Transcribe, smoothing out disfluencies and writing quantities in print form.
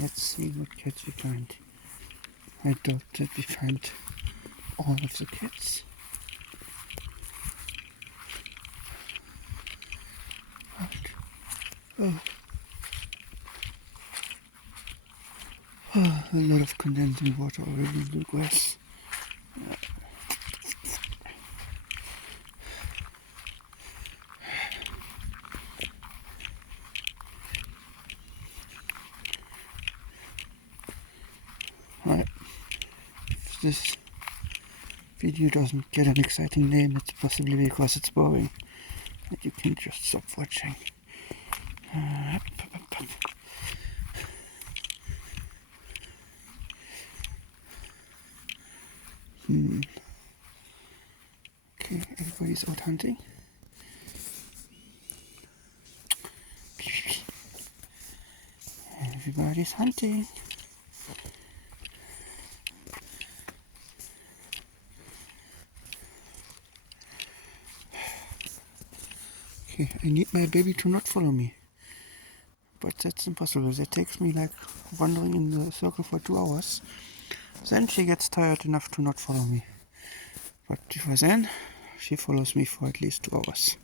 Let's see what cats we find. I doubt that we find all of the cats. Oh. Oh, a lot of condensing water already in the grass. Right. If this video doesn't get an exciting name, it's possibly because it's boring and you can just stop watching. Okay, everybody's out hunting. Everybody's hunting. Okay, I need my baby to not follow me. But that's impossible. That takes me like wandering in the circle for 2 hours. Then she gets tired enough to not follow me. But before then, she follows me for at least 2 hours.